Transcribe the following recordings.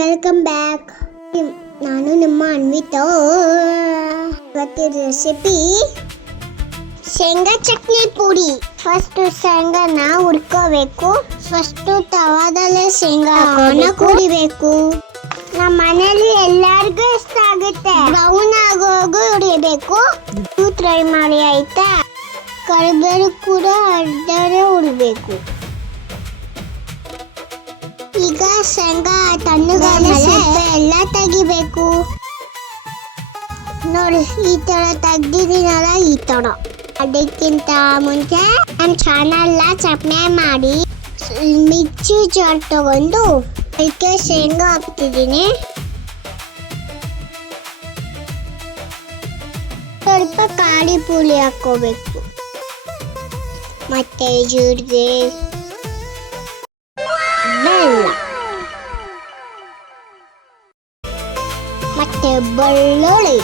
Welcome back. ನಾನು ನಿಮ್ಮ ಅನ್ವಿತಾ. ಇವತ್ತಿನ ರೆಸಿಪಿ ಶೇಂಗಾ ಚಟ್ನಿ ಪುಡಿ. ಫಸ್ಟ್ ಶೇಂಗಾನ ಹುರ್ಕೋಬೇಕು. ಫಸ್ಟ್ ತವಾದಲ್ಲೇ ಶೇಂಗಾ ಕುಡಿಬೇಕು. ನಮ್ಮ ಮನೇಲಿ ಎಲ್ಲರಿಗೂ ಇಷ್ಟ ಆಗುತ್ತೆ. ಬ್ರೌನ್ ಆಗೋವರೆಗೂ ಹುರಿಬೇಕು. ಟ್ರೈ ಮಾಡಿ ಆಯ್ತಾ. ಕರಿಬೇವು ಕೂಡ ಅರ್ಧನೇ ಹುರಿಬೇಕು. ಈಗ ಶೇಂಗಾ ತಣ್ಣಗಾದ್ಮೇಲೆ ಎಲ್ಲ ತೆಗಿಬೇಕು. ನೋಡಿ ಈ ತರ ತೆಗ್ದಿದ್ದೀನಲ್ಲ, ಈ ತರ. ಅದಕ್ಕಿಂತ ಮುಂಚೆ ನಮ್ಮ ಚಾನಲ್ನ ಸಬ್ಸ್ಕ್ರೈಬ್ ಮಾಡಿ. ಮಿಕ್ಸಿ ಜಾರ್ ತಗೊಂಡು ಅದಕ್ಕೆ ಶೇಂಗಾ ಹಾಕ್ತಿದ್ದೀನಿ. ಸ್ವಲ್ಪ ಕಾಳಿ ಪುಡಿ ಹಾಕೋಬೇಕು, ಮತ್ತೆ ಜೀರಿಗೆ, ಬೆಲ್ಲ, ಮತ್ತೆ ಬೆಳ್ಳುಳ್ಳಿ,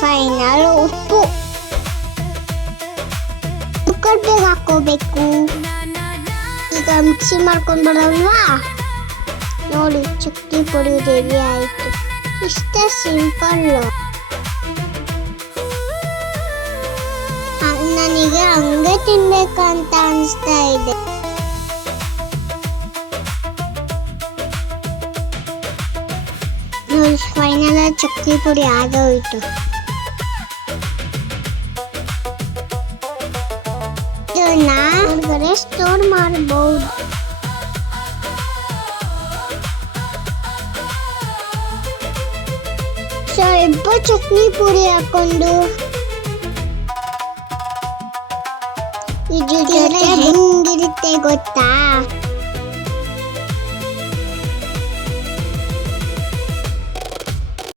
ಫೈನಲ್ ಉಪ್ಪು. ಕುಕ್ಕರ್ಗೆ ಹಾಕೋಬೇಕು. ಈಗ ಮಿಕ್ಸಿ ಮಾಡ್ಕೊಂಡು ಬರೋಲ್ವಾ. ನೋಡಿ ಚಟ್ನಿ ಪುಡಿ ರೆಡಿ ಆಯಿತು. ಇಷ್ಟೇ ಸಿಂಪಲ್. ನನಗೆ ಹಂಗೆ ತಿನ್ಬೇಕಂತ ಅನಿಸ್ತಾ ಇದೆ. ನೋಡಿ ಫೈನಲ್ ಚಟ್ನಿ ಪುಡಿ ಆಗೋಯ್ತು. ಇದನ್ನ ಹೊರಗಡೆ ಸ್ಟೋರ್ ಮಾಡಬಹುದು. ಸ್ವಲ್ಪ ಚಟ್ನಿ ಪುಡಿ ಹಾಕೊಂಡು ಇದು ಹೆಂಗಿರುತ್ತೆ ಗೊತ್ತಾ?